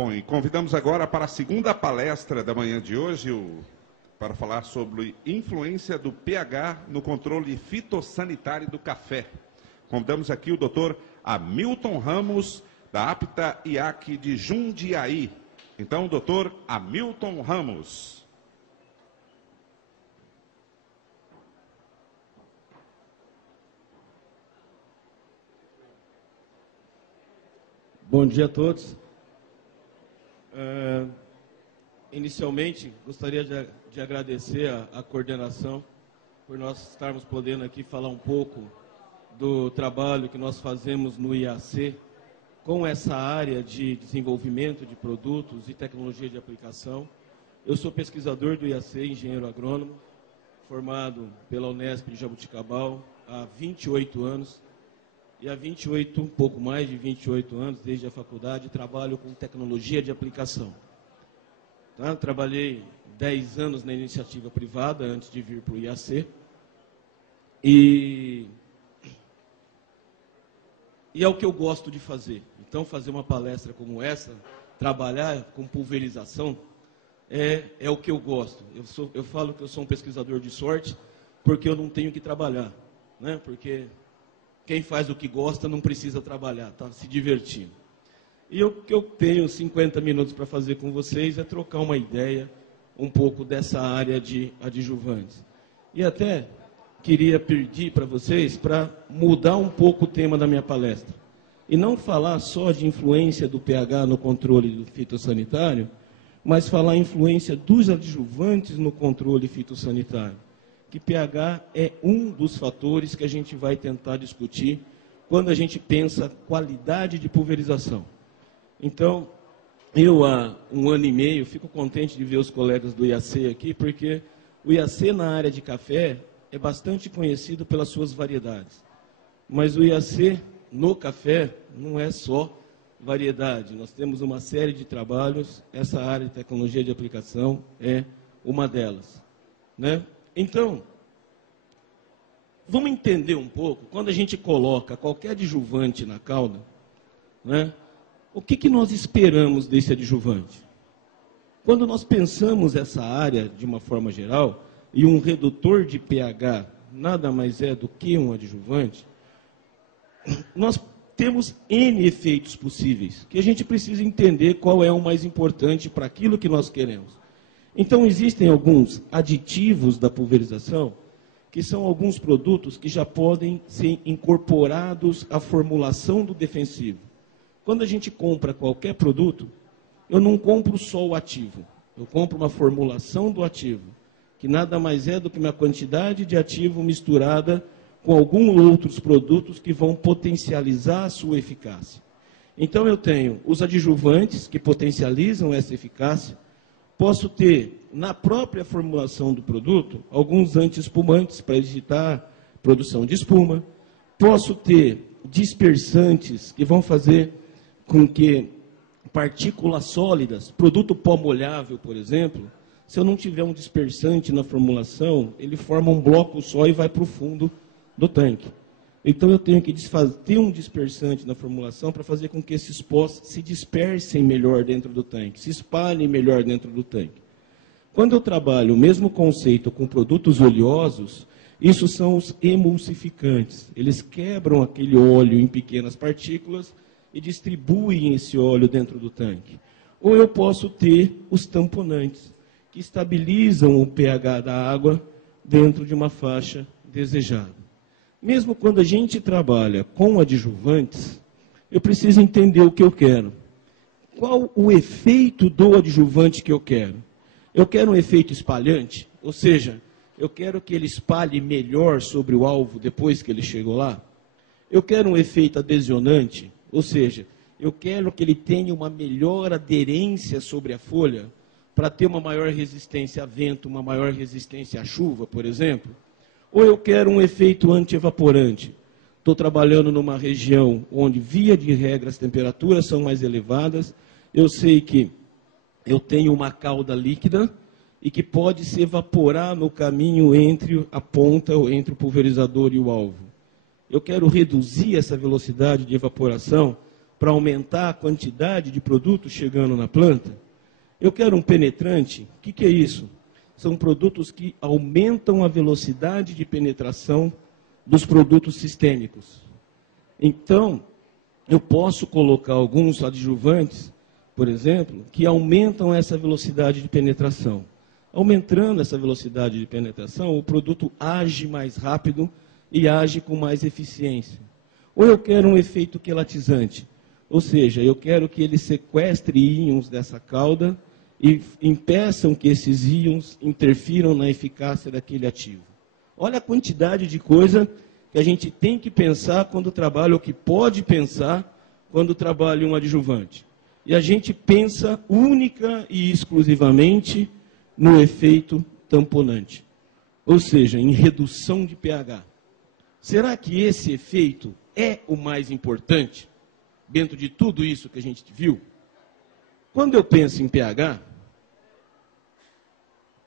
Bom, e convidamos agora para a segunda palestra da manhã de hoje, para falar sobre influência do pH no controle fitossanitário do café. Convidamos aqui o Dr. Hamilton Ramos, da Apta IAC de Jundiaí. Então, Dr. Hamilton Ramos. Bom dia a todos. Inicialmente, gostaria de agradecer a coordenação por nós estarmos podendo aqui falar um pouco do trabalho que nós fazemos no IAC com essa área de desenvolvimento de produtos e tecnologia de aplicação. Eu sou pesquisador do IAC, engenheiro agrônomo, formado pela Unesp de Jaboticabal há 28 anos. E há um pouco mais de 28 anos, desde a faculdade, trabalho com tecnologia de aplicação. Tá? Trabalhei 10 anos na iniciativa privada, antes de vir para o IAC. E é o que eu gosto de fazer. Então, fazer uma palestra como essa, trabalhar com pulverização, é o que eu gosto. Eu falo que eu sou um pesquisador de sorte, porque eu não tenho que trabalhar, né? Porque quem faz o que gosta não precisa trabalhar, está se divertindo. E o que eu tenho 50 minutos para fazer com vocês é trocar uma ideia um pouco dessa área de adjuvantes. E até queria pedir para vocês para mudar um pouco o tema da minha palestra. E não falar só de influência do pH no controle do fitossanitário, mas falar a influência dos adjuvantes no controle fitossanitário. Que pH é um dos fatores que a gente vai tentar discutir quando a gente pensa qualidade de pulverização. Então, eu há 1 ano e meio fico contente de ver os colegas do IAC aqui, porque o IAC na área de café é bastante conhecido pelas suas variedades. Mas o IAC no café não é só variedade. Nós temos uma série de trabalhos, essa área de tecnologia de aplicação é uma delas, né? Então, vamos entender um pouco, quando a gente coloca qualquer adjuvante na cauda, né, o que nós esperamos desse adjuvante? Quando nós pensamos essa área de uma forma geral, e um redutor de pH nada mais é do que um adjuvante, nós temos N efeitos possíveis, que a gente precisa entender qual é o mais importante para aquilo que nós queremos. Então, existem alguns aditivos da pulverização, que são alguns produtos que já podem ser incorporados à formulação do defensivo. Quando a gente compra qualquer produto, eu não compro só o ativo, eu compro uma formulação do ativo, que nada mais é do que uma quantidade de ativo misturada com alguns outros produtos que vão potencializar a sua eficácia. Então, eu tenho os adjuvantes que potencializam essa eficácia. Posso ter, na própria formulação do produto, alguns anti-espumantes para evitar produção de espuma. Posso ter dispersantes que vão fazer com que partículas sólidas, produto pó molhável, por exemplo, se eu não tiver um dispersante na formulação, ele forma um bloco só e vai para o fundo do tanque. Então, eu tenho que ter um dispersante na formulação para fazer com que esses pós se dispersem melhor dentro do tanque, se espalhem melhor dentro do tanque. Quando eu trabalho o mesmo conceito com produtos oleosos, isso são os emulsificantes. Eles quebram aquele óleo em pequenas partículas e distribuem esse óleo dentro do tanque. Ou eu posso ter os tamponantes, que estabilizam o pH da água dentro de uma faixa desejada. Mesmo quando a gente trabalha com adjuvantes, eu preciso entender o que eu quero. Qual o efeito do adjuvante que eu quero? Eu quero um efeito espalhante, ou seja, eu quero que ele espalhe melhor sobre o alvo depois que ele chegou lá. Eu quero um efeito adhesionante, ou seja, eu quero que ele tenha uma melhor aderência sobre a folha para ter uma maior resistência a vento, uma maior resistência à chuva, por exemplo. Ou eu quero um efeito antievaporante. Estou trabalhando numa região onde, via de regra, as temperaturas são mais elevadas. Eu sei que eu tenho uma cauda líquida e que pode se evaporar no caminho entre a ponta, ou entre o pulverizador e o alvo. Eu quero reduzir essa velocidade de evaporação para aumentar a quantidade de produtos chegando na planta. Eu quero um penetrante. O que é isso? São produtos que aumentam a velocidade de penetração dos produtos sistêmicos. Então, eu posso colocar alguns adjuvantes, por exemplo, que aumentam essa velocidade de penetração. Aumentando essa velocidade de penetração, o produto age mais rápido e age com mais eficiência. Ou eu quero um efeito quelatizante, ou seja, eu quero que ele sequestre íons dessa cauda e impeçam que esses íons interfiram na eficácia daquele ativo. Olha a quantidade de coisa que a gente tem que pensar quando trabalha, ou que pode pensar quando trabalha um adjuvante. E a gente pensa única e exclusivamente no efeito tamponante, ou seja, em redução de pH. Será que esse efeito é o mais importante dentro de tudo isso que a gente viu? Quando eu penso em pH,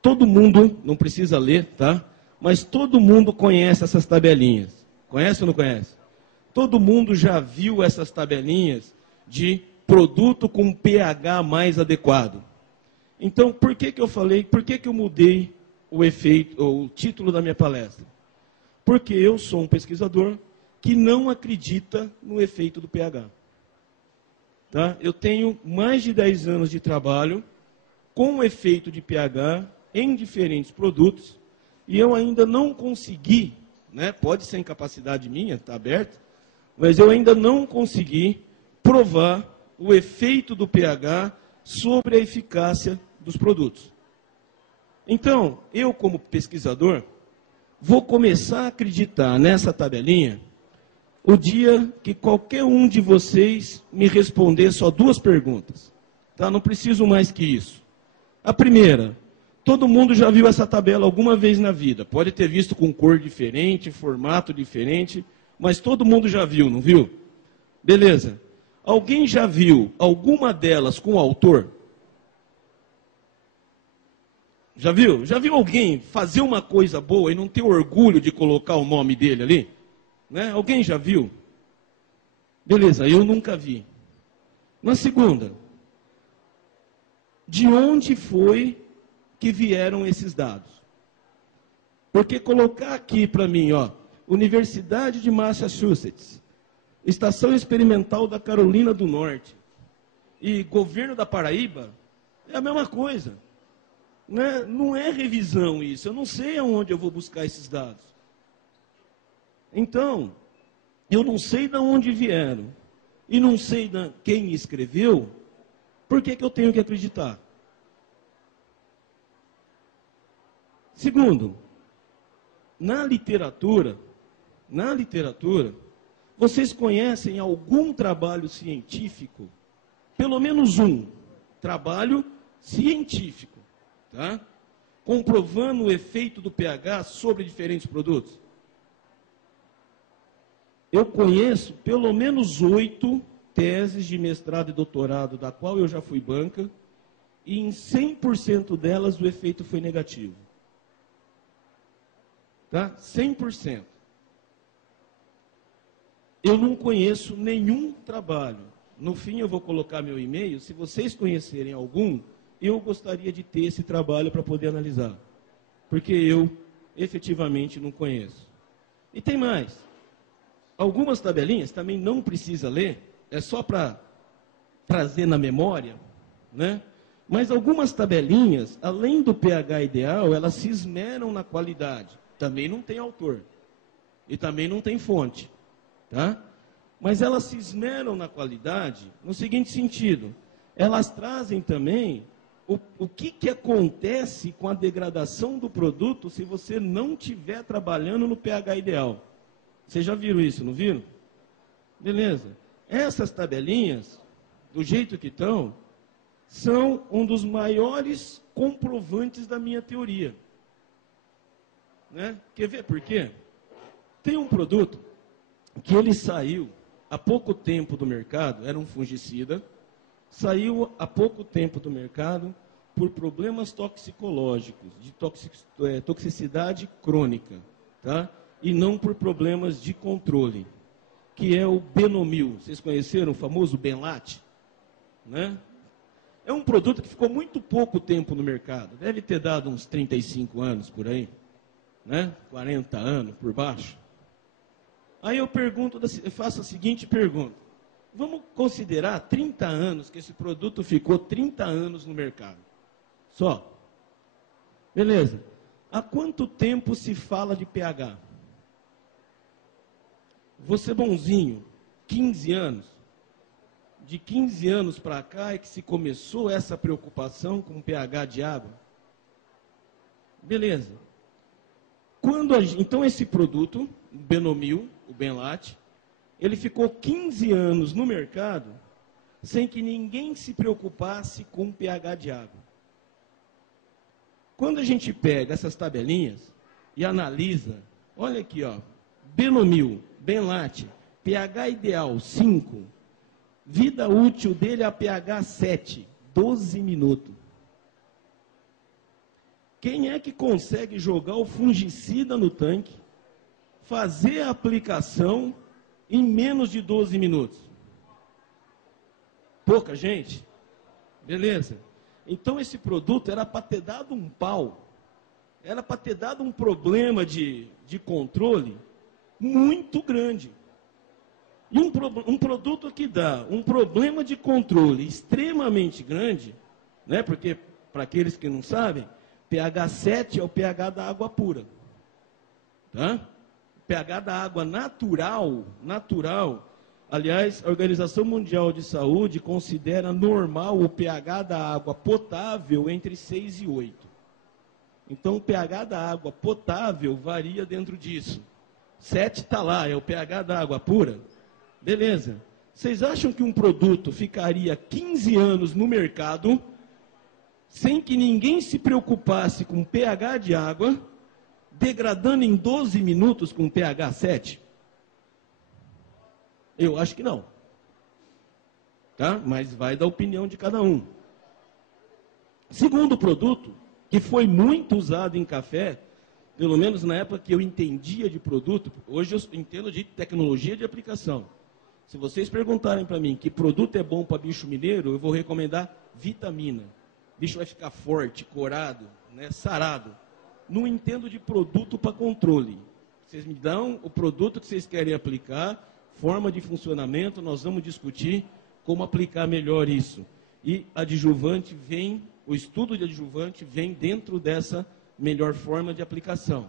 todo mundo, não precisa ler, tá? Mas todo mundo conhece essas tabelinhas. Conhece ou não conhece? Todo mundo já viu essas tabelinhas de produto com pH mais adequado. Então, por que eu falei, por que eu mudei o efeito, o título da minha palestra? Porque eu sou um pesquisador que não acredita no efeito do pH. Tá? Eu tenho mais de 10 anos de trabalho com o efeito de pH em diferentes produtos e eu ainda não consegui, né, pode ser incapacidade minha, está aberto, mas eu ainda não consegui provar o efeito do pH sobre a eficácia dos produtos. Então, eu como pesquisador, vou começar a acreditar nessa tabelinha o dia que qualquer um de vocês me responder só 2 perguntas. Tá? Não preciso mais que isso. A primeira, todo mundo já viu essa tabela alguma vez na vida. Pode ter visto com cor diferente, formato diferente, mas todo mundo já viu, não viu? Beleza. Alguém já viu alguma delas com autor? Já viu? Já viu alguém fazer uma coisa boa e não ter orgulho de colocar o nome dele ali? Né? Alguém já viu? Beleza, eu nunca vi. Na segunda, de onde foi que vieram esses dados? Porque colocar aqui para mim, ó, Universidade de Massachusetts, Estação Experimental da Carolina do Norte e Governo da Paraíba, é a mesma coisa. Né? Não é revisão isso, eu não sei aonde eu vou buscar esses dados. Então, eu não sei de onde vieram e não sei quem escreveu, por que eu tenho que acreditar? Segundo, na literatura, vocês conhecem algum trabalho científico, pelo menos um trabalho científico, tá? Comprovando o efeito do pH sobre diferentes produtos? Eu conheço pelo menos 8 teses de mestrado e doutorado, da qual eu já fui banca, e em 100% delas o efeito foi negativo. Tá? 100%. Eu não conheço nenhum trabalho. No fim eu vou colocar meu e-mail, se vocês conhecerem algum, eu gostaria de ter esse trabalho para poder analisar. Porque eu efetivamente não conheço. E tem mais. Algumas tabelinhas também não precisa ler, é só para trazer na memória, né? Mas algumas tabelinhas, além do pH ideal, elas se esmeram na qualidade. Também não tem autor. E também não tem fonte. Tá? Mas elas se esmeram na qualidade no seguinte sentido. Elas trazem também o que acontece com a degradação do produto se você não estiver trabalhando no pH ideal. Vocês já viram isso, não viram? Beleza. Essas tabelinhas, do jeito que estão, são um dos maiores comprovantes da minha teoria. Né? Quer ver por quê? Tem um produto que ele saiu há pouco tempo do mercado, era um fungicida, saiu há pouco tempo do mercado por problemas toxicológicos, de toxicidade crônica, tá? E não por problemas de controle. O que é o Benomil. Vocês conheceram o famoso Benlate? Né? É um produto que ficou muito pouco tempo no mercado. Deve ter dado uns 35 anos por aí, né? 40 anos por baixo. Aí eu faço a seguinte pergunta. Vamos considerar 30 anos que esse produto ficou 30 anos no mercado. Só. Beleza. Há quanto tempo se fala de pH? Vou ser bonzinho, 15 anos. De 15 anos para cá é que se começou essa preocupação com o pH de água. Beleza. Então esse produto, o Benomil, o Benlate, ele ficou 15 anos no mercado sem que ninguém se preocupasse com o pH de água. Quando a gente pega essas tabelinhas e analisa, olha aqui, ó, Benomil, Benlate, pH ideal 5, vida útil dele a pH 7, 12 minutos. Quem é que consegue jogar o fungicida no tanque, fazer a aplicação em menos de 12 minutos? Pouca gente? Beleza. Então esse produto era para ter dado um pau, era para ter dado um problema de controle muito grande. E um produto que dá um problema de controle extremamente grande, né? Porque, para aqueles que não sabem, pH 7 é o pH da água pura. Tá? pH da água natural, aliás, a Organização Mundial de Saúde considera normal o pH da água potável entre 6 e 8. Então, o pH da água potável varia dentro disso. 7 está lá, é o pH da água pura. Beleza. Vocês acham que um produto ficaria 15 anos no mercado sem que ninguém se preocupasse com pH de água, degradando em 12 minutos com pH 7? Eu acho que não. Tá? Mas vai da opinião de cada um. Segundo produto, que foi muito usado em café, pelo menos na época que eu entendia de produto, hoje eu entendo de tecnologia de aplicação. Se vocês perguntarem para mim que produto é bom para bicho mineiro, eu vou recomendar vitamina. O bicho vai ficar forte, corado, né, sarado. Não entendo de produto para controle. Vocês me dão o produto que vocês querem aplicar, forma de funcionamento, nós vamos discutir como aplicar melhor isso. E adjuvante vem, o estudo de adjuvante vem dentro dessa melhor forma de aplicação.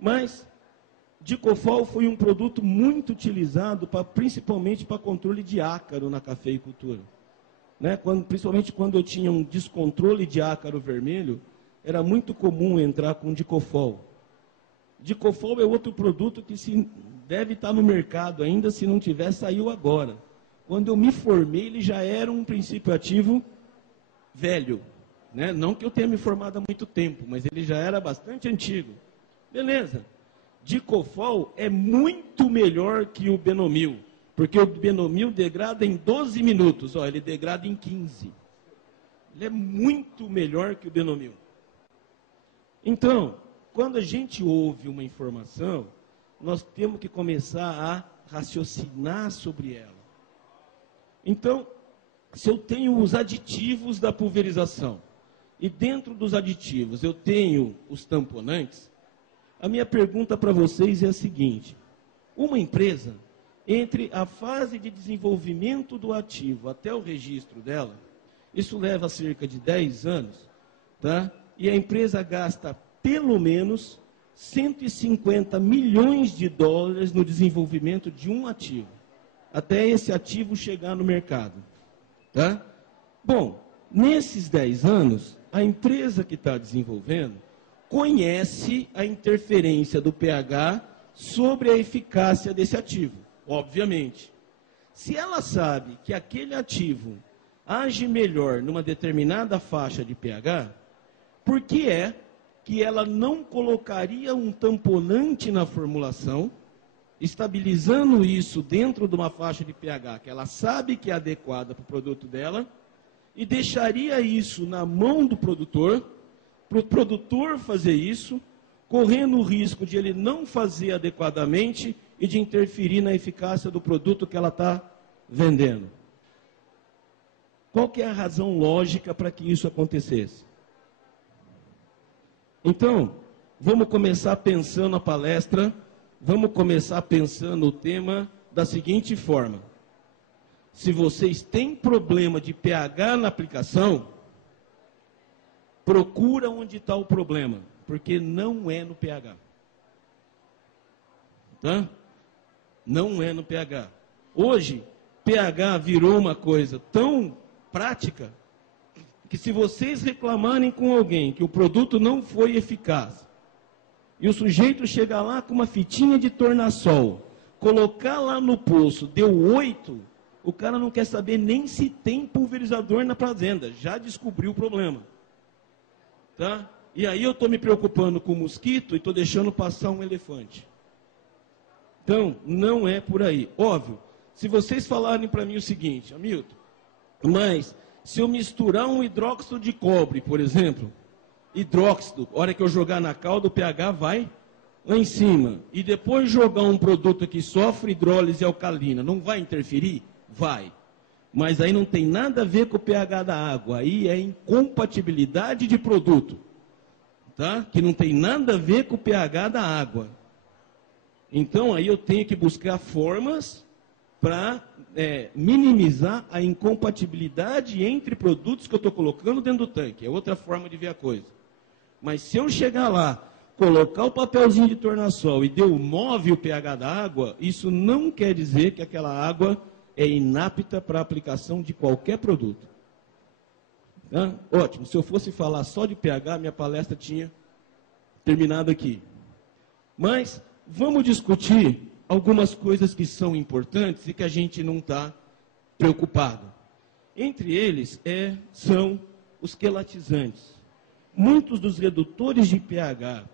Mas Dicofol foi um produto muito utilizado principalmente para controle de ácaro na cafeicultura. Né? Principalmente quando eu tinha um descontrole de ácaro vermelho, era muito comum entrar com Dicofol. Dicofol é outro produto que deve estar no mercado ainda, se não tiver, saiu agora. Quando eu me formei, ele já era um princípio ativo velho. Né? Não que eu tenha me formado há muito tempo, mas ele já era bastante antigo. Beleza. Dicofol é muito melhor que o Benomil, porque o Benomil degrada em 12 minutos, ó, ele degrada em 15. Ele é muito melhor que o Benomil. Então, quando a gente ouve uma informação, nós temos que começar a raciocinar sobre ela. Então, se eu tenho os aditivos da pulverização, e dentro dos aditivos eu tenho os tamponantes, a minha pergunta para vocês é a seguinte: uma empresa, entre a fase de desenvolvimento do ativo até o registro dela, isso leva cerca de 10 anos, tá? E a empresa gasta pelo menos 150 milhões de dólares no desenvolvimento de um ativo, até esse ativo chegar no mercado. Tá? Bom, nesses 10 anos, a empresa que está desenvolvendo conhece a interferência do pH sobre a eficácia desse ativo, obviamente. Se ela sabe que aquele ativo age melhor numa determinada faixa de pH, por que é que ela não colocaria um tamponante na formulação, estabilizando isso dentro de uma faixa de pH que ela sabe que é adequada para o produto dela, e deixaria isso na mão do produtor, para o produtor fazer isso, correndo o risco de ele não fazer adequadamente e de interferir na eficácia do produto que ela está vendendo. Qual que é a razão lógica para que isso acontecesse? Então, vamos começar pensando a palestra, vamos começar pensando o tema da seguinte forma. Se vocês têm problema de pH na aplicação, procura onde está o problema, porque não é no pH. Tá? Não é no pH. Hoje, pH virou uma coisa tão prática que se vocês reclamarem com alguém que o produto não foi eficaz, e o sujeito chegar lá com uma fitinha de tornassol, colocar lá no poço, deu 8, o cara não quer saber nem se tem pulverizador na fazenda, já descobriu o problema. Tá? E aí eu estou me preocupando com o mosquito e estou deixando passar um elefante. Então, não é por aí. Óbvio, se vocês falarem para mim o seguinte, Hamilton, mas se eu misturar um hidróxido de cobre, por exemplo, hidróxido, a hora que eu jogar na calda, o pH vai lá em cima, e depois jogar um produto que sofre hidrólise alcalina, não vai interferir? Vai. Mas aí não tem nada a ver com o pH da água, aí é incompatibilidade de produto, tá? Que não tem nada a ver com o pH da água. Então aí eu tenho que buscar formas para minimizar a incompatibilidade entre produtos que eu estou colocando dentro do tanque. É outra forma de ver a coisa. Mas se eu chegar lá, colocar o papelzinho de tornassol e deu 9 o pH da água, isso não quer dizer que aquela água é inapta para a aplicação de qualquer produto. Tá? Ótimo, se eu fosse falar só de pH, minha palestra tinha terminado aqui. Mas vamos discutir algumas coisas que são importantes e que a gente não está preocupado. Entre eles são os quelatizantes. Muitos dos redutores de pH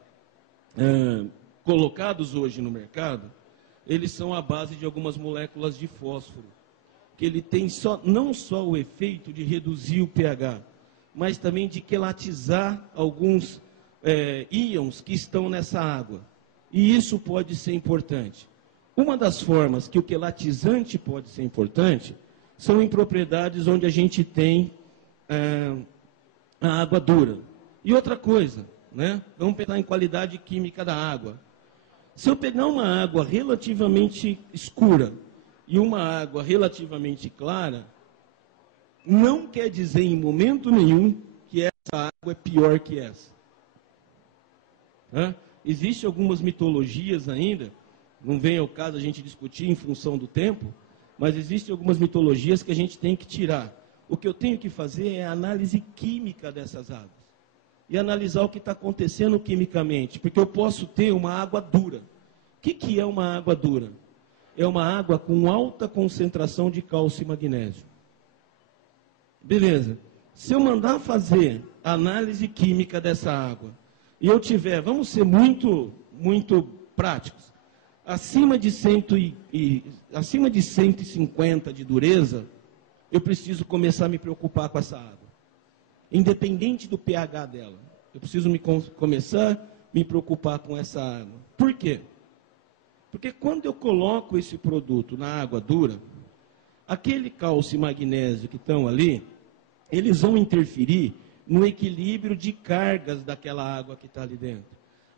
colocados hoje no mercado, eles são à base de algumas moléculas de fósforo, que ele tem não só o efeito de reduzir o pH, mas também de quelatizar alguns íons que estão nessa água. E isso pode ser importante. Uma das formas que o quelatizante pode ser importante são em propriedades onde a gente tem a água dura. E outra coisa, né? Vamos pensar em qualidade química da água. Se eu pegar uma água relativamente escura e uma água relativamente clara, não quer dizer em momento nenhum que essa água é pior que essa. Tá? Existem algumas mitologias ainda, não vem ao caso a gente discutir em função do tempo, mas existem algumas mitologias que a gente tem que tirar. O que eu tenho que fazer é a análise química dessas águas. E analisar o que está acontecendo quimicamente, porque eu posso ter uma água dura. O que é uma água dura? É uma água com alta concentração de cálcio e magnésio. Beleza. Se eu mandar fazer a análise química dessa água, e eu tiver, vamos ser muito práticos, acima de 150 de dureza, eu preciso começar a me preocupar com essa água. Independente do pH dela. Eu preciso começar a me preocupar com essa água. Por quê? Porque quando eu coloco esse produto na água dura, aquele cálcio e magnésio que estão ali, eles vão interferir no equilíbrio de cargas daquela água que está ali dentro.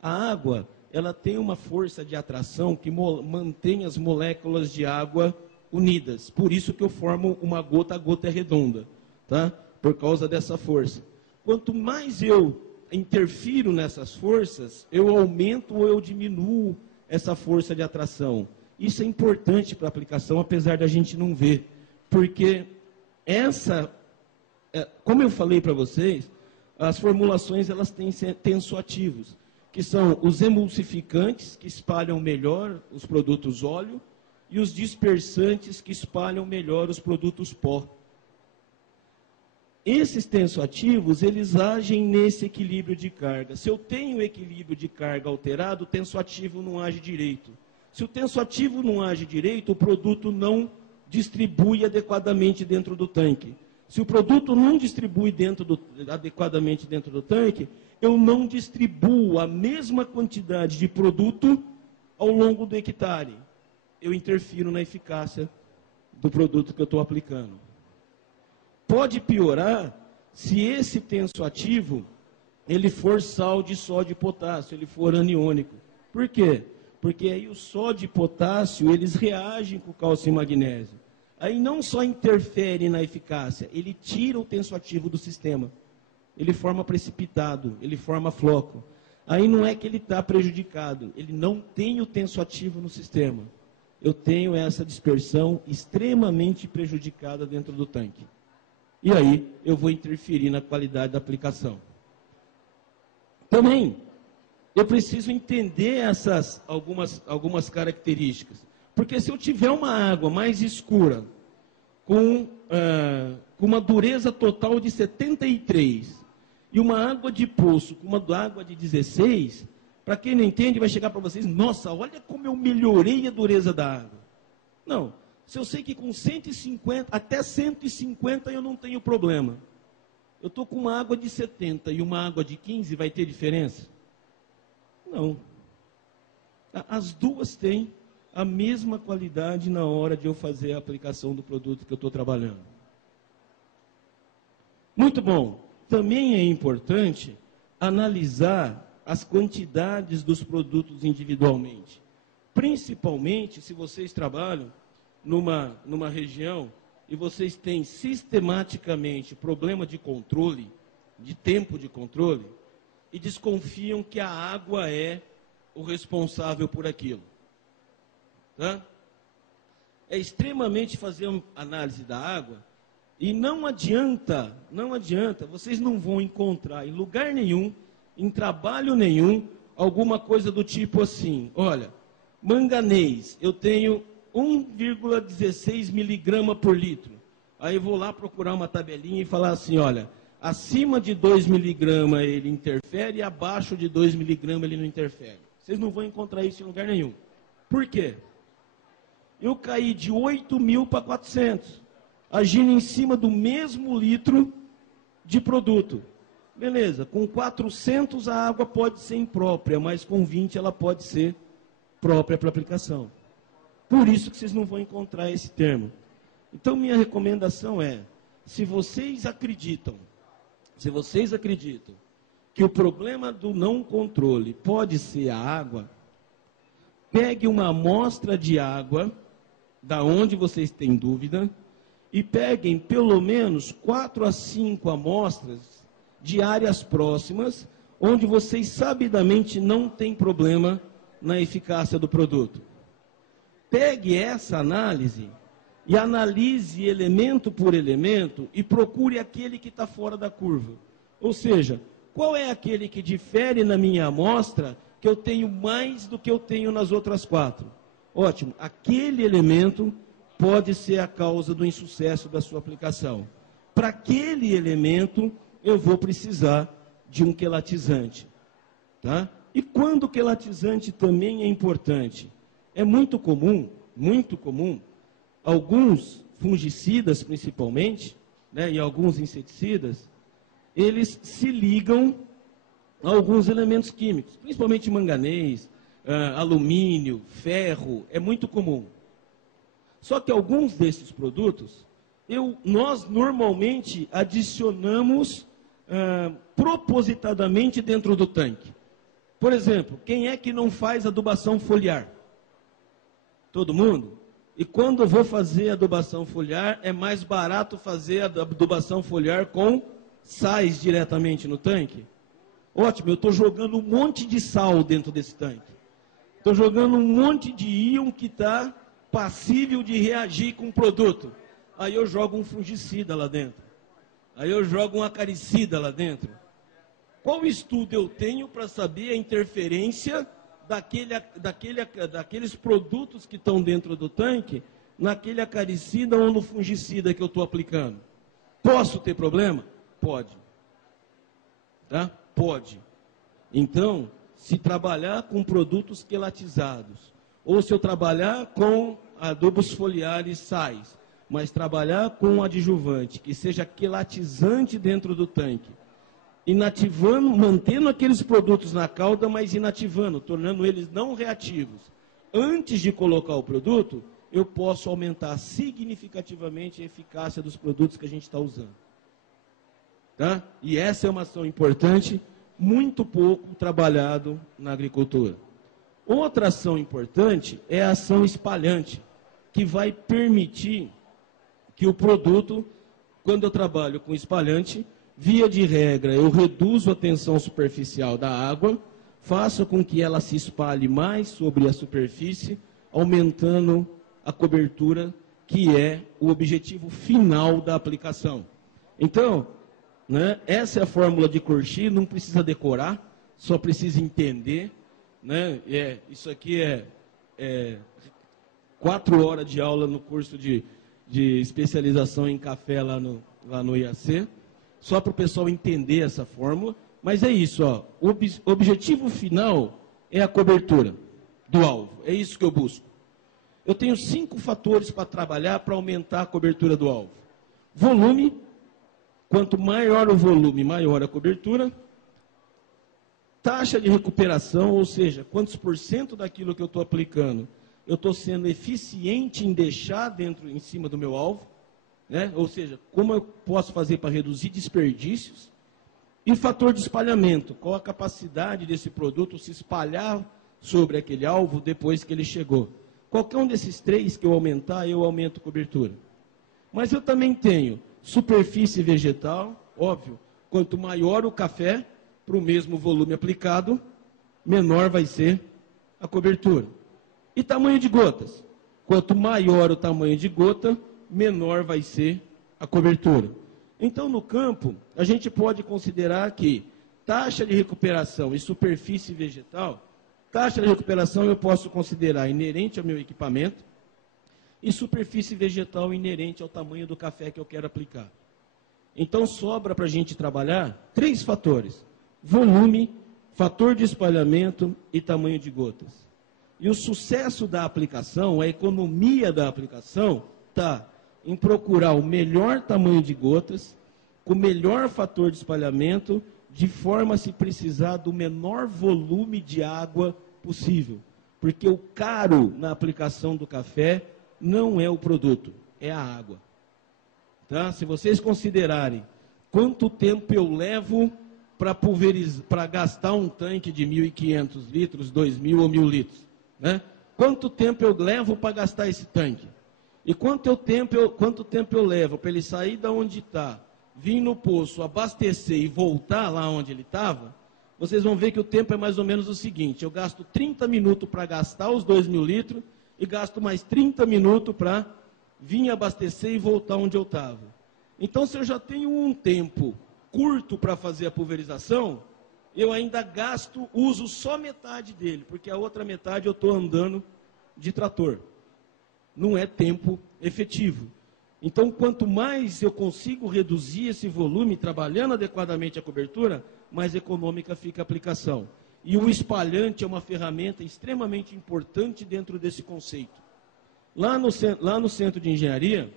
A água, ela tem uma força de atração que mantém as moléculas de água unidas. Por isso que eu formo uma gota, a gota é redonda, tá? Por causa dessa força. Quanto mais eu interfiro nessas forças, eu aumento ou eu diminuo essa força de atração. Isso é importante para a aplicação, apesar da gente não ver. Porque como eu falei para vocês, as formulações elas têm tensoativos, que são os emulsificantes, que espalham melhor os produtos óleo, e os dispersantes, que espalham melhor os produtos pó. Esses tensoativos, eles agem nesse equilíbrio de carga. Se eu tenho equilíbrio de carga alterado, o tensoativo não age direito. Se o tensoativo não age direito, o produto não distribui adequadamente dentro do tanque. Se o produto não distribui adequadamente dentro do tanque, eu não distribuo a mesma quantidade de produto ao longo do hectare. eu interfiro na eficácia do produto que eu estou aplicando. Pode piorar se esse tensoativo ele for sal de sódio e potássio, ele for aniônico. Por quê? Porque aí o sódio e potássio, eles reagem com o cálcio e magnésio. Aí não só interfere na eficácia, ele tira o tensoativo do sistema. Ele forma precipitado, ele forma floco. Aí não é que ele está prejudicado, ele não tem o tensoativo no sistema. Eu tenho essa dispersão extremamente prejudicada dentro do tanque. E aí eu vou interferir na qualidade da aplicação. Também, eu preciso entender essas algumas características. Porque se eu tiver uma água mais escura, com uma dureza total de 73, e uma água de poço com uma água de 16, para quem não entende, vai chegar para vocês, nossa, olha como eu melhorei a dureza da água. Não, se eu sei que com 150, até 150 eu não tenho problema. Eu estou com uma água de 70 e uma água de 15, vai ter diferença? Não. As duas têm a mesma qualidade na hora de eu fazer a aplicação do produto que eu estou trabalhando. Muito bom. Também é importante analisar as quantidades dos produtos individualmente. Principalmente se vocês trabalham numa região e vocês têm sistematicamente problema de controle, de tempo de controle, e desconfiam que a água é o responsável por aquilo. Tá? É extremamente fazer uma análise da água e não adianta, vocês não vão encontrar em lugar nenhum, em trabalho nenhum, alguma coisa do tipo assim, olha, manganês, eu tenho 1,16 miligrama por litro. Aí eu vou lá procurar uma tabelinha e falar assim, olha, acima de 2 miligramas ele interfere e abaixo de 2 miligramas ele não interfere. Vocês não vão encontrar isso em lugar nenhum. Por quê? Eu caí de 8.000 para 400, agindo em cima do mesmo litro de produto. Beleza, com 400 a água pode ser imprópria, mas com 20 ela pode ser própria para aplicação. Por isso que vocês não vão encontrar esse termo. Então, minha recomendação é, se vocês acreditam que o problema do não controle pode ser a água, pegue uma amostra de água, da onde vocês têm dúvida, e peguem pelo menos 4 a 5 amostras de áreas próximas, onde vocês sabidamente não têm problema na eficácia do produto. Pegue essa análise e analise elemento por elemento e procure aquele que está fora da curva. Ou seja, qual é aquele que difere na minha amostra que eu tenho mais do que eu tenho nas outras 4? Ótimo, aquele elemento pode ser a causa do insucesso da sua aplicação. Para aquele elemento, eu vou precisar de um quelatizante. Tá? E quando o quelatizante também é importante? É muito comum, alguns fungicidas principalmente, né, e alguns inseticidas, eles se ligam a alguns elementos químicos, principalmente manganês, alumínio, ferro, é muito comum. Só que alguns desses produtos, nós normalmente adicionamos propositadamente dentro do tanque. Por exemplo, quem é que não faz adubação foliar? Todo mundo? E quando eu vou fazer adubação foliar, é mais barato fazer a adubação foliar com sais diretamente no tanque? Ótimo, eu estou jogando um monte de sal dentro desse tanque. Estou jogando um monte de íon que está passível de reagir com o produto. Aí eu jogo um fungicida lá dentro. Aí eu jogo um acaricida lá dentro. Qual estudo eu tenho para saber a interferência daqueles produtos que estão dentro do tanque, naquele acaricida ou no fungicida que eu estou aplicando? Posso ter problema? Pode. Tá? Pode. Então, se trabalhar com produtos quelatizados, ou se eu trabalhar com adubos foliares sais, mas trabalhar com um adjuvante que seja quelatizante dentro do tanque, inativando, mantendo aqueles produtos na cauda, mas inativando, tornando eles não reativos, antes de colocar o produto, eu posso aumentar significativamente a eficácia dos produtos que a gente está usando. Tá? E essa é uma ação importante, muito pouco trabalhado na agricultura. Outra ação importante é a ação espalhante, que vai permitir que o produto, quando eu trabalho com espalhante, via de regra, eu reduzo a tensão superficial da água, faço com que ela se espalhe mais sobre a superfície, aumentando a cobertura, que é o objetivo final da aplicação. Então, né, essa é a fórmula de Corchi, não precisa decorar, só precisa entender. Né? Isso aqui é 4 horas de aula no curso de especialização em café lá no IAC, só para o pessoal entender essa fórmula. Mas é isso, ó, o objetivo final é a cobertura do alvo, é isso que eu busco. Eu tenho 5 fatores para trabalhar para aumentar a cobertura do alvo. Volume, quanto maior o volume, maior a cobertura. Taxa de recuperação, ou seja, quantos % daquilo que eu estou aplicando, eu estou sendo eficiente em deixar em cima do meu alvo, né? Ou seja, como eu posso fazer para reduzir desperdícios. E fator de espalhamento, qual a capacidade desse produto se espalhar sobre aquele alvo depois que ele chegou. Qualquer um desses 3 que eu aumentar, eu aumento a cobertura. Mas eu também tenho superfície vegetal, óbvio, quanto maior o café, para o mesmo volume aplicado, menor vai ser a cobertura. E tamanho de gotas. Quanto maior o tamanho de gota, menor vai ser a cobertura. Então, no campo, a gente pode considerar que taxa de recuperação e superfície vegetal, taxa de recuperação eu posso considerar inerente ao meu equipamento e superfície vegetal inerente ao tamanho do café que eu quero aplicar. Então, sobra para a gente trabalhar 3 fatores: volume, fator de espalhamento e tamanho de gotas. E o sucesso da aplicação, a economia da aplicação, está em procurar o melhor tamanho de gotas, com o melhor fator de espalhamento, de forma a se precisar do menor volume de água possível. Porque o caro na aplicação do café não é o produto, é a água. Tá? Se vocês considerarem quanto tempo eu levo para gastar um tanque de 1.500 litros, 2.000 ou 1.000 litros, né? Quanto tempo eu levo para gastar esse tanque? E quanto tempo eu levo para ele sair da onde está, vir no poço, abastecer e voltar lá onde ele estava? Vocês vão ver que o tempo é mais ou menos o seguinte: eu gasto 30 minutos para gastar os 2.000 litros e gasto mais 30 minutos para vir abastecer e voltar onde eu estava. Então, se eu já tenho um tempo curto para fazer a pulverização, eu ainda uso só metade dele, porque a outra metade eu estou andando de trator. Não é tempo efetivo. Então, quanto mais eu consigo reduzir esse volume, trabalhando adequadamente a cobertura, mais econômica fica a aplicação. E o espalhante é uma ferramenta extremamente importante dentro desse conceito. Lá no Centro de Engenharia,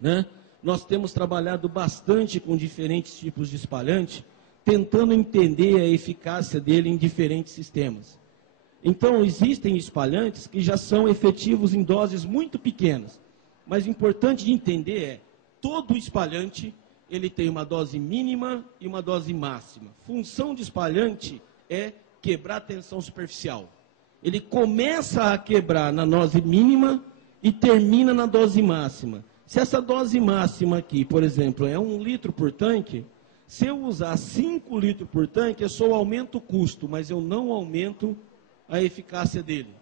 né, nós temos trabalhado bastante com diferentes tipos de espalhante, tentando entender a eficácia dele em diferentes sistemas. Então, existem espalhantes que já são efetivos em doses muito pequenas. Mas o importante de entender é, todo espalhante, ele tem uma dose mínima e uma dose máxima. Função de espalhante é quebrar a tensão superficial. Ele começa a quebrar na dose mínima e termina na dose máxima. Se essa dose máxima aqui, por exemplo, é 1 litro por tanque, se eu usar 5 litros por tanque, eu só aumento o custo, mas eu não aumento a eficácia dele.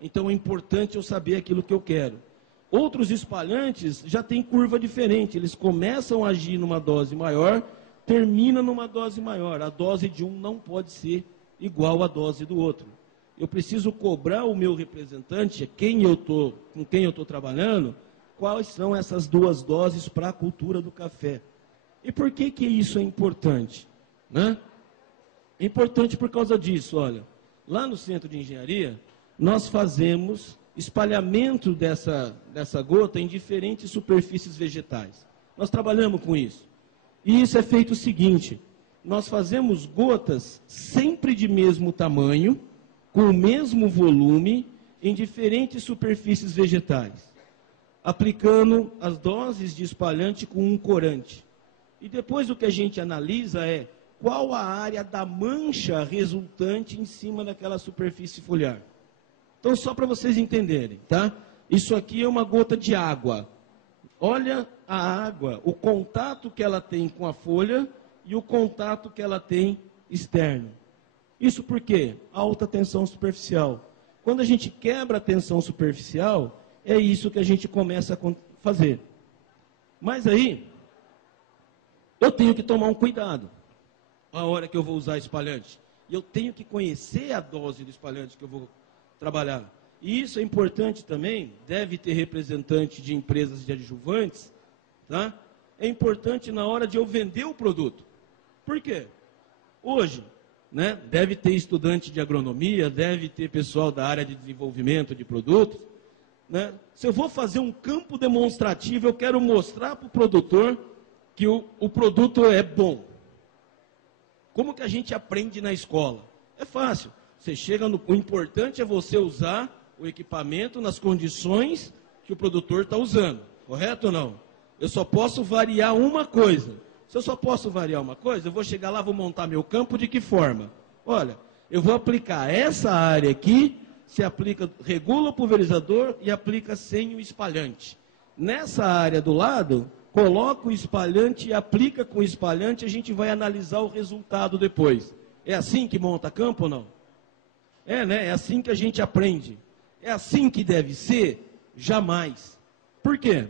Então é importante eu saber aquilo que eu quero. Outros espalhantes já têm curva diferente, eles começam a agir numa dose maior, terminam numa dose maior. A dose de um não pode ser igual à dose do outro. Eu preciso cobrar o meu representante, com quem eu estou trabalhando, quais são essas 2 doses para a cultura do café. E por que isso é importante? Né? É importante por causa disso, olha. Lá no Centro de Engenharia, nós fazemos espalhamento dessa gota em diferentes superfícies vegetais. Nós trabalhamos com isso. E isso é feito o seguinte: nós fazemos gotas sempre de mesmo tamanho, com o mesmo volume, em diferentes superfícies vegetais, aplicando as doses de espalhante com um corante. E depois o que a gente analisa é qual a área da mancha resultante em cima daquela superfície foliar. Então, só para vocês entenderem, tá? Isso aqui é uma gota de água. Olha a água, o contato que ela tem com a folha e o contato que ela tem externo. Isso por quê? Alta tensão superficial. Quando a gente quebra a tensão superficial, é isso que a gente começa a fazer. Mas aí, eu tenho que tomar um cuidado a hora que eu vou usar espalhante. E eu tenho que conhecer a dose do espalhante que eu vou trabalhar. E isso é importante também, deve ter representante de empresas de adjuvantes, tá? É importante na hora de eu vender o produto. Por quê? Hoje, né, deve ter estudante de agronomia, deve ter pessoal da área de desenvolvimento de produtos, né? Se eu vou fazer um campo demonstrativo, eu quero mostrar para o produtor que o produto é bom. Como que a gente aprende na escola? É fácil. Você chega no... O importante é você usar o equipamento nas condições que o produtor está usando. Correto ou não? Eu só posso variar uma coisa. Se eu só posso variar uma coisa, eu vou chegar lá, vou montar meu campo de que forma? Olha, eu vou aplicar essa área aqui, se aplica, regula o pulverizador e aplica sem o espalhante. Nessa área do lado, coloca o espalhante e aplica com o espalhante, a gente vai analisar o resultado depois. É assim que monta campo ou não? É, né? É assim que a gente aprende. É assim que deve ser? Jamais. Por quê?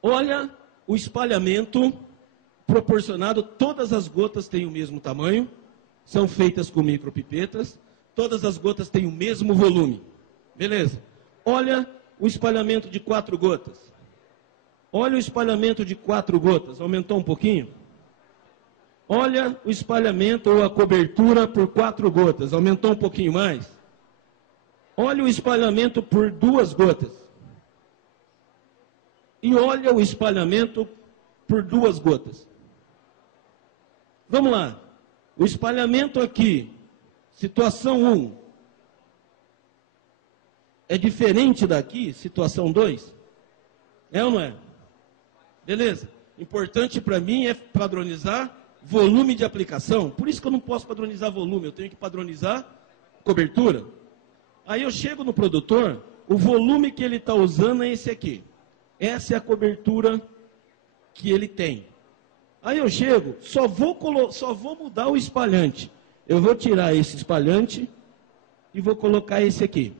Olha o espalhamento proporcionado, todas as gotas têm o mesmo tamanho, são feitas com micropipetas, todas as gotas têm o mesmo volume. Beleza. Olha o espalhamento de 4 gotas. Olha o espalhamento de 4 gotas, aumentou um pouquinho? Olha o espalhamento ou a cobertura por 4 gotas, aumentou um pouquinho mais? Olha o espalhamento por 2 gotas. E olha o espalhamento por 2 gotas. Vamos lá. O espalhamento aqui, situação 1, é diferente daqui, situação 2? É ou não é? Beleza. Importante para mim é padronizar volume de aplicação. Por isso que eu não posso padronizar volume, eu tenho que padronizar cobertura. Aí eu chego no produtor, o volume que ele está usando é esse aqui. Essa é a cobertura que ele tem. Aí eu chego, só vou mudar o espalhante. Eu vou tirar esse espalhante e vou colocar esse aqui.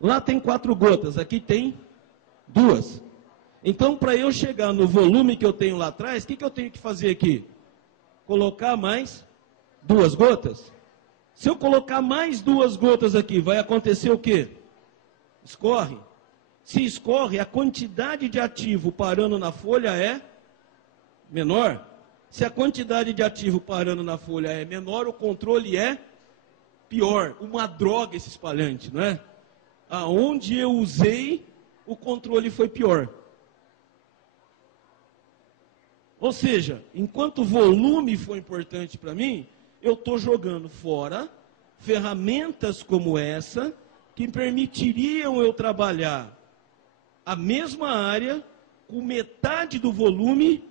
Lá tem 4 gotas, aqui tem 2. Então, para eu chegar no volume que eu tenho lá atrás, o que eu tenho que fazer aqui? Colocar mais 2 gotas. Se eu colocar mais 2 gotas aqui, vai acontecer o quê? Escorre. Se escorre, a quantidade de ativo parando na folha é menor. Se a quantidade de ativo parando na folha é menor, o controle é pior. Uma droga esse espalhante, não é? Aonde eu usei, o controle foi pior. Ou seja, enquanto o volume foi importante para mim, eu estou jogando fora ferramentas como essa, que permitiriam eu trabalhar a mesma área, com metade do volume,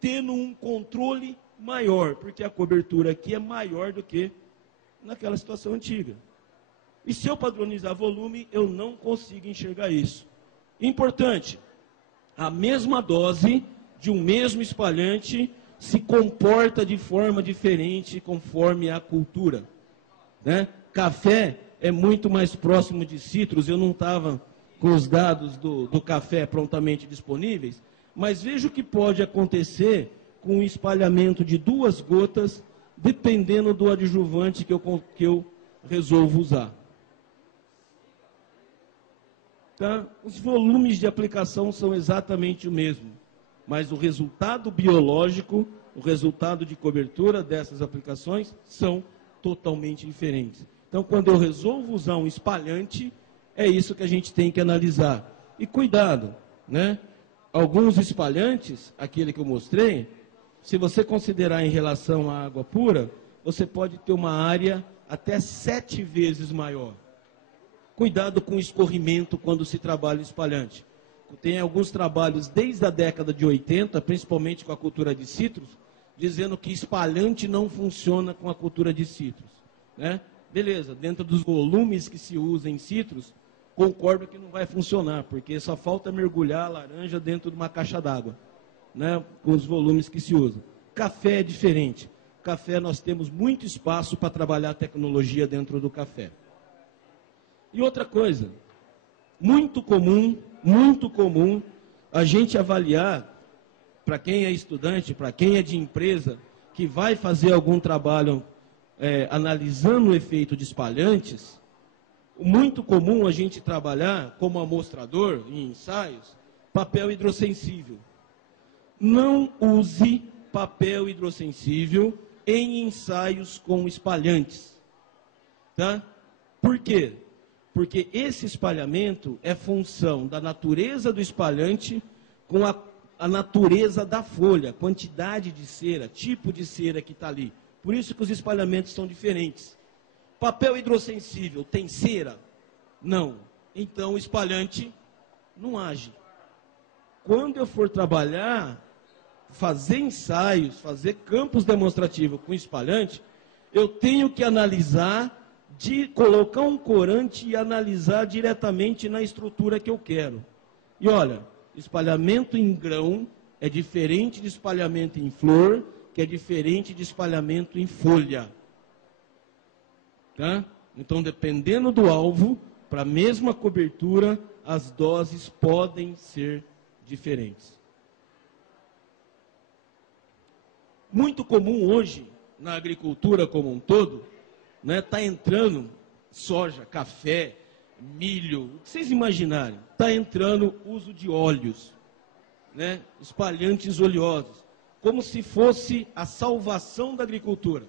tendo um controle maior, porque a cobertura aqui é maior do que naquela situação antiga. E se eu padronizar volume, eu não consigo enxergar isso. Importante, a mesma dose de um mesmo espalhante se comporta de forma diferente conforme a cultura, né? Café é muito mais próximo de citros, eu não estava com os dados do café prontamente disponíveis, mas veja o que pode acontecer com o espalhamento de 2 gotas, dependendo do adjuvante que eu resolvo usar. Tá? Os volumes de aplicação são exatamente o mesmo, mas o resultado biológico, o resultado de cobertura dessas aplicações são totalmente diferentes. Então, quando eu resolvo usar um espalhante, é isso que a gente tem que analisar. E cuidado, né? Alguns espalhantes, aquele que eu mostrei, se você considerar em relação à água pura, você pode ter uma área até 7 vezes maior. Cuidado com o escorrimento quando se trabalha o espalhante. Tem alguns trabalhos desde a década de 80, principalmente com a cultura de citros, dizendo que espalhante não funciona com a cultura de citros, né? Beleza, dentro dos volumes que se usa em citros, concordo que não vai funcionar, porque só falta mergulhar a laranja dentro de uma caixa d'água, né? Com os volumes que se usam. Café é diferente. Café nós temos muito espaço para trabalhar a tecnologia dentro do café. E outra coisa, muito comum a gente avaliar, para quem é estudante, para quem é de empresa, que vai fazer algum trabalho analisando o efeito de espalhantes, muito comum a gente trabalhar como amostrador em ensaios, papel hidrossensível. Não use papel hidrossensível em ensaios com espalhantes. Tá? Por quê? Porque esse espalhamento é função da natureza do espalhante com a natureza da folha, quantidade de cera, tipo de cera que está ali. Por isso que os espalhamentos são diferentes. Papel hidrossensível tem cera? Não. Então o espalhante não age. Quando eu for trabalhar, fazer ensaios, fazer campos demonstrativos com espalhante, eu tenho que analisar, colocar um corante e analisar diretamente na estrutura que eu quero. E olha, espalhamento em grão é diferente de espalhamento em flor, que é diferente de espalhamento em folha. Tá? Então, dependendo do alvo, para a mesma cobertura, as doses podem ser diferentes. Muito comum hoje, na agricultura como um todo, né, tá entrando soja, café, milho, o que vocês imaginarem, está entrando uso de óleos, né, espalhantes oleosos, como se fosse a salvação da agricultura.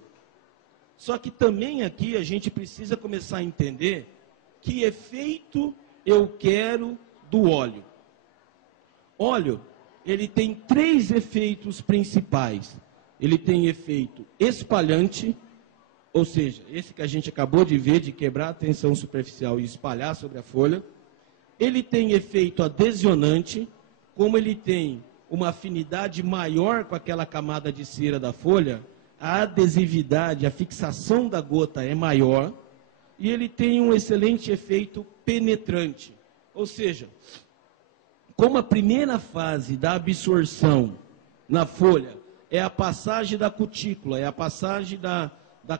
Só que também aqui a gente precisa começar a entender que efeito eu quero do óleo. Óleo, ele tem 3 efeitos principais. Ele tem efeito espalhante, ou seja, esse que a gente acabou de ver, de quebrar a tensão superficial e espalhar sobre a folha. Ele tem efeito adhesionante, como ele tem uma afinidade maior com aquela camada de cera da folha, a adesividade, a fixação da gota é maior, e ele tem um excelente efeito penetrante. Ou seja, como a primeira fase da absorção na folha é a passagem da cutícula, é a passagem da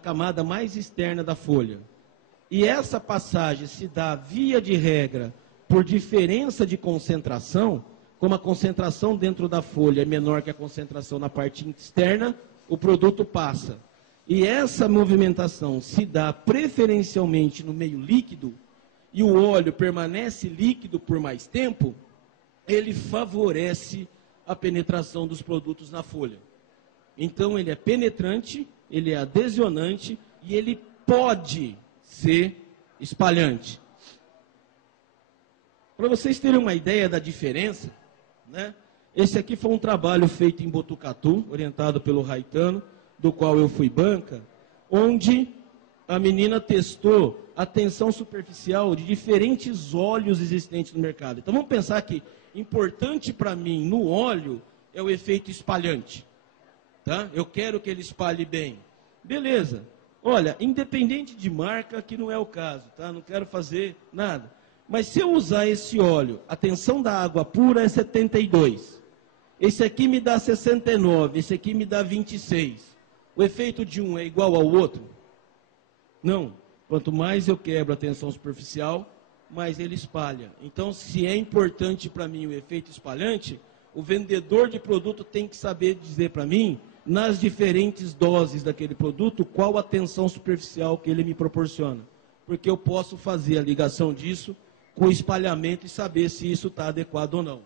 camada mais externa da folha. E essa passagem se dá, via de regra, por diferença de concentração, como a concentração dentro da folha é menor que a concentração na parte externa, o produto passa. E essa movimentação se dá preferencialmente no meio líquido, e o óleo permanece líquido por mais tempo, ele favorece a penetração dos produtos na folha. Então, ele é penetrante, ele é adhesionante e ele pode ser espalhante. Para vocês terem uma ideia da diferença, né? Esse aqui foi um trabalho feito em Botucatu, orientado pelo Raitano, do qual eu fui banca, onde a menina testou a tensão superficial de diferentes óleos existentes no mercado. Então vamos pensar que importante para mim no óleo é o efeito espalhante. Tá? Eu quero que ele espalhe bem. Beleza. Olha, independente de marca, que não é o caso, tá? Não quero fazer nada. Mas se eu usar esse óleo, a tensão da água pura é 72. Esse aqui me dá 69, esse aqui me dá 26. O efeito de um é igual ao outro? Não. Quanto mais eu quebro a tensão superficial, mais ele espalha. Então, se é importante para mim o efeito espalhante, o vendedor de produto tem que saber dizer para mim, nas diferentes doses daquele produto, qual a tensão superficial que ele me proporciona. Porque eu posso fazer a ligação disso com o espalhamento e saber se isso está adequado ou não.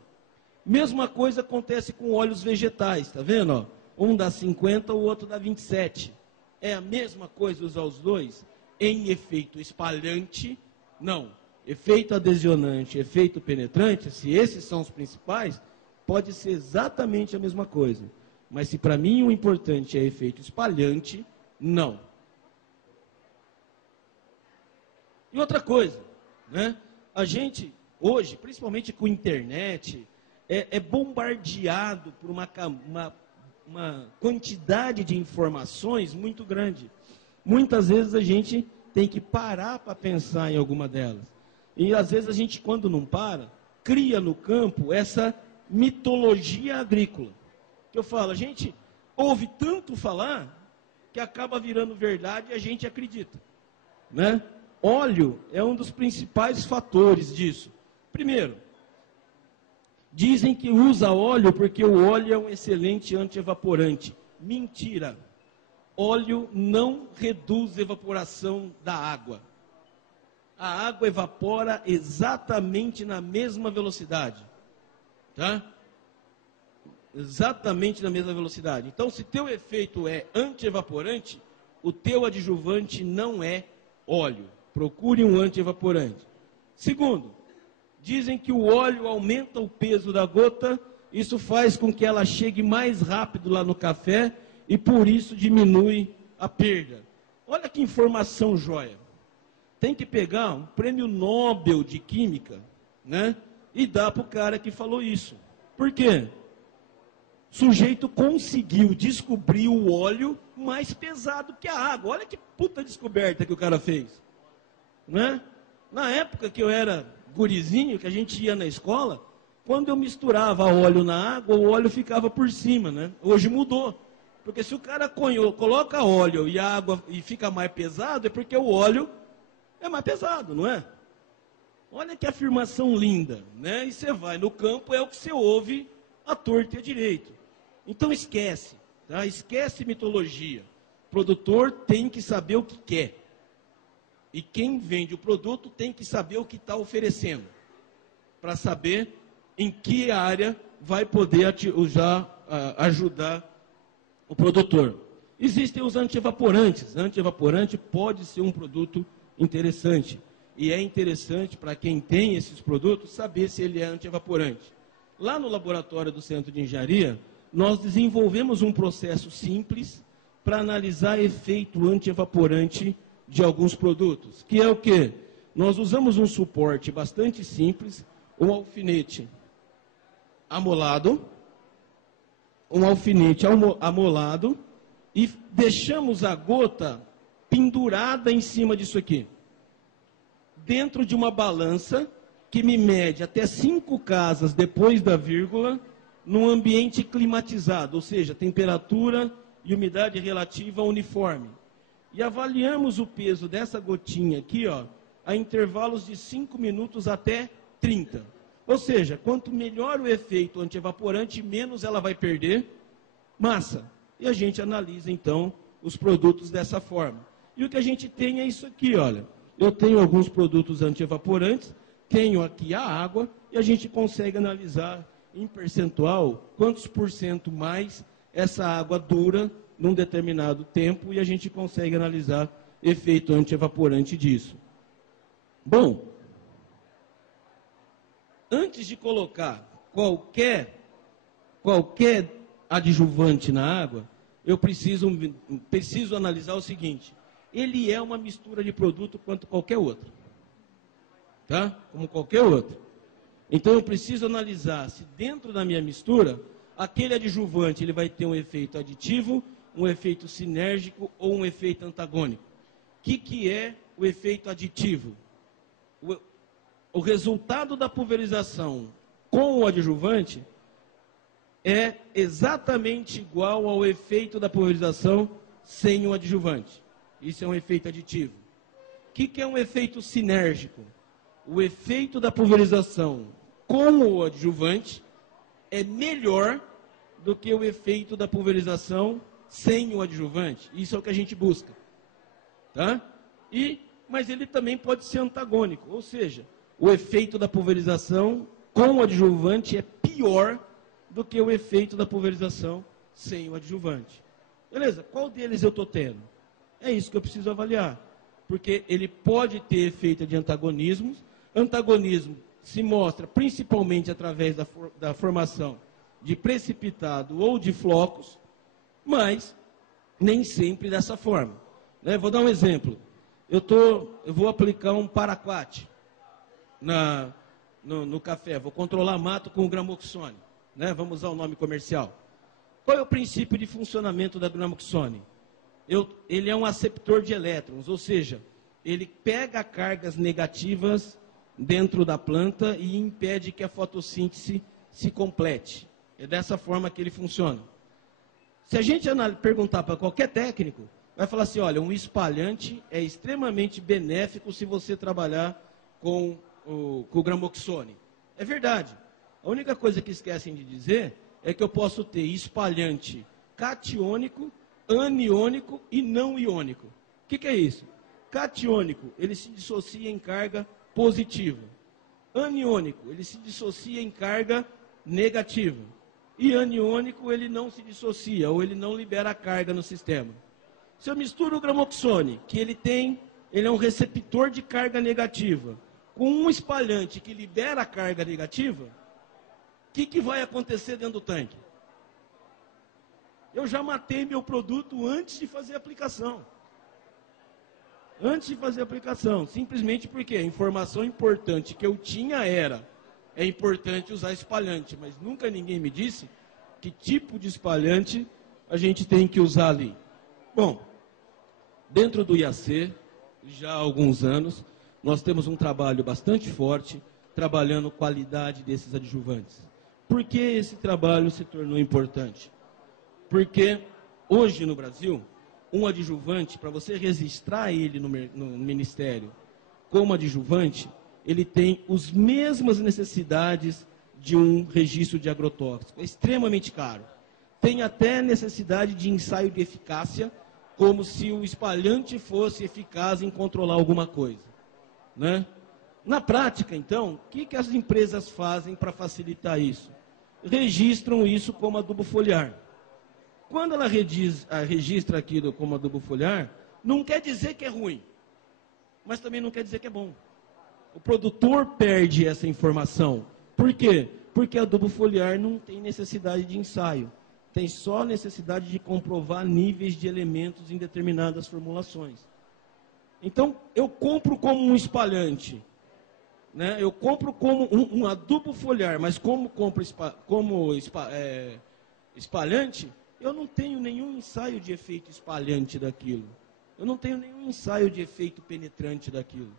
Mesma coisa acontece com óleos vegetais, tá vendo? Ó? Um dá 50, o outro dá 27. É a mesma coisa usar os dois? Em efeito espalhante, não. Efeito adhesionante, efeito penetrante, se esses são os principais, pode ser exatamente a mesma coisa. Mas se para mim o importante é efeito espalhante, não. E outra coisa, né? A gente, hoje, principalmente com a internet, é bombardeado por uma quantidade de informações muito grande. Muitas vezes a gente tem que parar para pensar em alguma delas. E às vezes a gente, quando não para, cria no campo essa mitologia agrícola. Que eu falo, a gente ouve tanto falar que acaba virando verdade e a gente acredita, né? Óleo é um dos principais fatores disso. Primeiro, dizem que usa óleo porque o óleo é um excelente antievaporante. Mentira. Óleo não reduz a evaporação da água. A água evapora exatamente na mesma velocidade. Tá? Exatamente na mesma velocidade. Então, se teu efeito é antievaporante, o teu adjuvante não é óleo. Procure um antievaporante. Segundo, dizem que o óleo aumenta o peso da gota, isso faz com que ela chegue mais rápido lá no café e por isso diminui a perda. Olha que informação joia. Tem que pegar um prêmio Nobel de Química, né, e dar para o cara que falou isso. Por quê? O sujeito conseguiu descobrir o óleo mais pesado que a água. Olha que puta descoberta que o cara fez. Né? Na época que eu era gurizinho, que a gente ia na escola, quando eu misturava óleo na água, o óleo ficava por cima, né? Hoje mudou. Porque se o cara coloca óleo e água e fica mais pesado, é porque o óleo é mais pesado, não é? Olha que afirmação linda, né? E você vai no campo, é o que você ouve à torta e à direito. Então esquece, tá? Esquece mitologia. O produtor tem que saber o que quer. E quem vende o produto tem que saber o que está oferecendo, para saber em que área vai poder ajudar o produtor. Existem os antievaporantes. Antievaporante pode ser um produto interessante. E é interessante para quem tem esses produtos saber se ele é antievaporante. Lá no laboratório do Centro de Engenharia, nós desenvolvemos um processo simples para analisar efeito antievaporante de alguns produtos, que é o quê? Nós usamos um suporte bastante simples, um alfinete amolado, e deixamos a gota pendurada em cima disso aqui, dentro de uma balança que me mede até 5 casas depois da vírgula, num ambiente climatizado, ou seja, temperatura e umidade relativa uniforme. E avaliamos o peso dessa gotinha aqui, ó, a intervalos de 5 minutos até 30. Ou seja, quanto melhor o efeito antievaporante, menos ela vai perder massa. E a gente analisa, então, os produtos dessa forma. E o que a gente tem é isso aqui, olha. Eu tenho alguns produtos antievaporantes, tenho aqui a água, e a gente consegue analisar em percentual quantos por cento mais essa água dura num determinado tempo, e a gente consegue analisar efeito antievaporante disso. Bom, antes de colocar qualquer adjuvante na água, eu preciso analisar o seguinte: ele é uma mistura de produto quanto qualquer outro, tá? Como qualquer outro. Então eu preciso analisar se dentro da minha mistura, aquele adjuvante ele vai ter um efeito aditivo, um efeito sinérgico ou um efeito antagônico. O que é o efeito aditivo? O resultado da pulverização com o adjuvante é exatamente igual ao efeito da pulverização sem o adjuvante. Isso é um efeito aditivo. O que é um efeito sinérgico? O efeito da pulverização com o adjuvante é melhor do que o efeito da pulverização sem o adjuvante. Isso é o que a gente busca. Tá? Mas ele também pode ser antagônico, ou seja, o efeito da pulverização com o adjuvante é pior do que o efeito da pulverização sem o adjuvante. Beleza? Qual deles eu estou tendo? É isso que eu preciso avaliar. Porque ele pode ter efeito de antagonismos. Antagonismo se mostra principalmente através da formação de precipitado ou de flocos, mas nem sempre dessa forma. Vou dar um exemplo. eu vou aplicar um paraquat no café, vou controlar mato com o gramoxone, né? Vamos usar o nome comercial. Qual é o princípio de funcionamento da gramoxone? Ele é um aceptor de elétrons, ou seja, ele pega cargas negativas dentro da planta e impede que a fotossíntese se complete. É dessa forma que ele funciona. Se a gente perguntar para qualquer técnico, vai falar assim, olha, um espalhante é extremamente benéfico se você trabalhar com o gramoxone. É verdade. A única coisa que esquecem de dizer é que eu posso ter espalhante catiônico, aniônico e não iônico. O que é isso? Catiônico, ele se dissocia em carga positiva. Aniônico, ele se dissocia em carga negativa. E aniônico, ele não se dissocia, ou ele não libera carga no sistema. Se eu misturo o gramoxone, que ele é um receptor de carga negativa, com um espalhante que libera a carga negativa, o que vai acontecer dentro do tanque? Eu já matei meu produto antes de fazer a aplicação. Antes de fazer a aplicação, simplesmente porque a informação importante que eu tinha é importante usar espalhante, mas nunca ninguém me disse que tipo de espalhante a gente tem que usar ali. Bom, dentro do IAC, já há alguns anos, nós temos um trabalho bastante forte, trabalhando qualidade desses adjuvantes. Por que esse trabalho se tornou importante? Porque hoje no Brasil, um adjuvante, para você registrar ele no Ministério como adjuvante, ele tem as mesmas necessidades de um registro de agrotóxico. É extremamente caro. Tem até necessidade de ensaio de eficácia, como se o espalhante fosse eficaz em controlar alguma coisa, né? Na prática, então, o que as empresas fazem para facilitar isso? Registram isso como adubo foliar. Quando ela registra aquilo como adubo foliar, não quer dizer que é ruim, mas também não quer dizer que é bom. O produtor perde essa informação. Por quê? Porque adubo foliar não tem necessidade de ensaio. Tem só necessidade de comprovar níveis de elementos em determinadas formulações. Então, eu compro como um espalhante, né? Eu compro como um adubo foliar, mas como compro espalhante, eu não tenho nenhum ensaio de efeito espalhante daquilo. Eu não tenho nenhum ensaio de efeito penetrante daquilo.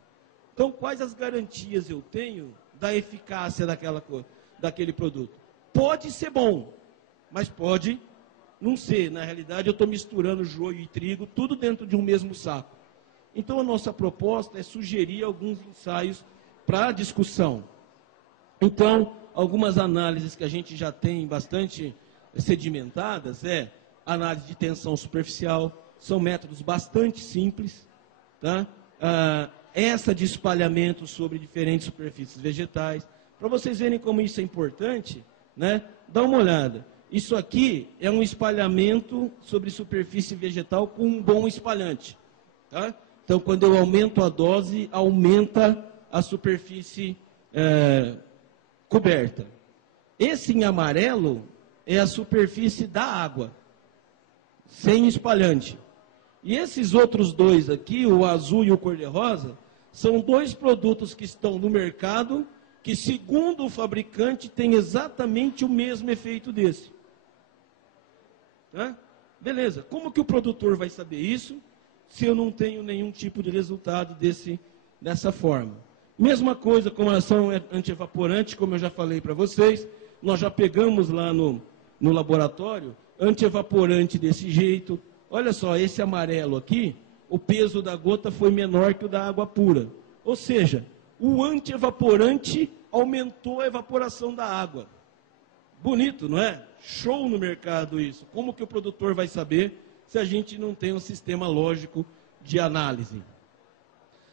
Então, quais as garantias eu tenho da eficácia daquele produto? Pode ser bom, mas pode não ser. Na realidade, eu estou misturando joio e trigo, tudo dentro de um mesmo saco. Então, a nossa proposta é sugerir alguns ensaios para discussão. Então, algumas análises que a gente já tem bastante sedimentadas análise de tensão superficial, são métodos bastante simples, tá? Essa de espalhamento sobre diferentes superfícies vegetais. Para vocês verem como isso é importante, né? Dá uma olhada. Isso aqui é um espalhamento sobre superfície vegetal com um bom espalhante, tá? Então, quando eu aumento a dose, aumenta a superfície coberta. Esse em amarelo é a superfície da água, sem espalhante. E esses outros dois aqui, o azul e o cor-de-rosa, são dois produtos que estão no mercado, que segundo o fabricante, tem exatamente o mesmo efeito desse. Tá? Beleza, como que o produtor vai saber isso, se eu não tenho nenhum tipo de resultado dessa forma? Mesma coisa com relação ao antievaporante, como eu já falei para vocês, nós já pegamos lá no laboratório, antievaporante desse jeito. Olha só, esse amarelo aqui, o peso da gota foi menor que o da água pura. Ou seja, o antievaporante aumentou a evaporação da água. Bonito, não é? Show no mercado isso. Como que o produtor vai saber se a gente não tem um sistema lógico de análise?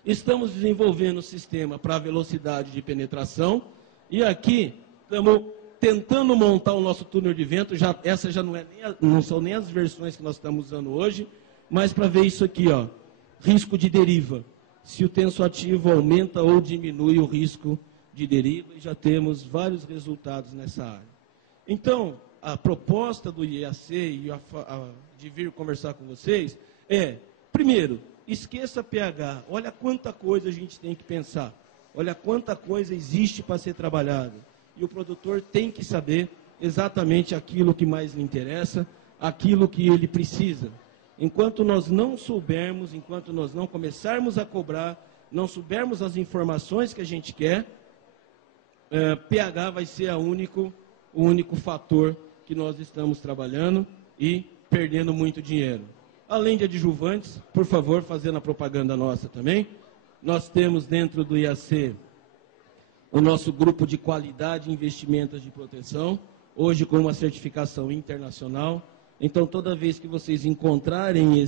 Estamos desenvolvendo um sistema para velocidade de penetração e aqui estamos tentando montar o nosso túnel de vento. Essa já não são nem as versões que nós estamos usando hoje, mas para ver isso aqui, ó, risco de deriva. Se o tensoativo aumenta ou diminui o risco de deriva, e já temos vários resultados nessa área. Então, a proposta do IAC de vir conversar com vocês é, primeiro, esqueça pH. Olha quanta coisa a gente tem que pensar. Olha quanta coisa existe para ser trabalhada. E o produtor tem que saber exatamente aquilo que mais lhe interessa, aquilo que ele precisa. Enquanto nós não soubermos, enquanto nós não começarmos a cobrar, não soubermos as informações que a gente quer, pH vai ser o único fator que nós estamos trabalhando e perdendo muito dinheiro. Além de adjuvantes, por favor, fazendo a propaganda nossa também, nós temos dentro do IAC o nosso grupo de qualidade e investimentos de proteção, hoje com uma certificação internacional. Então, toda vez que vocês encontrarem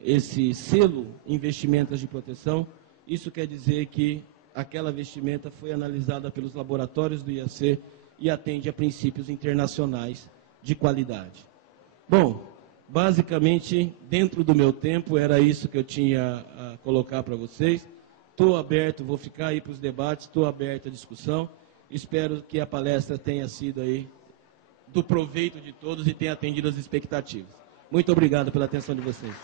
esse selo investimentos de proteção, isso quer dizer que aquela vestimenta foi analisada pelos laboratórios do IAC e atende a princípios internacionais de qualidade. Bom, basicamente, dentro do meu tempo, era isso que eu tinha a colocar para vocês. Estou aberto, vou ficar aí para os debates, estou aberto à discussão. Espero que a palestra tenha sido aí do proveito de todos e tenha atendido as expectativas. Muito obrigado pela atenção de vocês.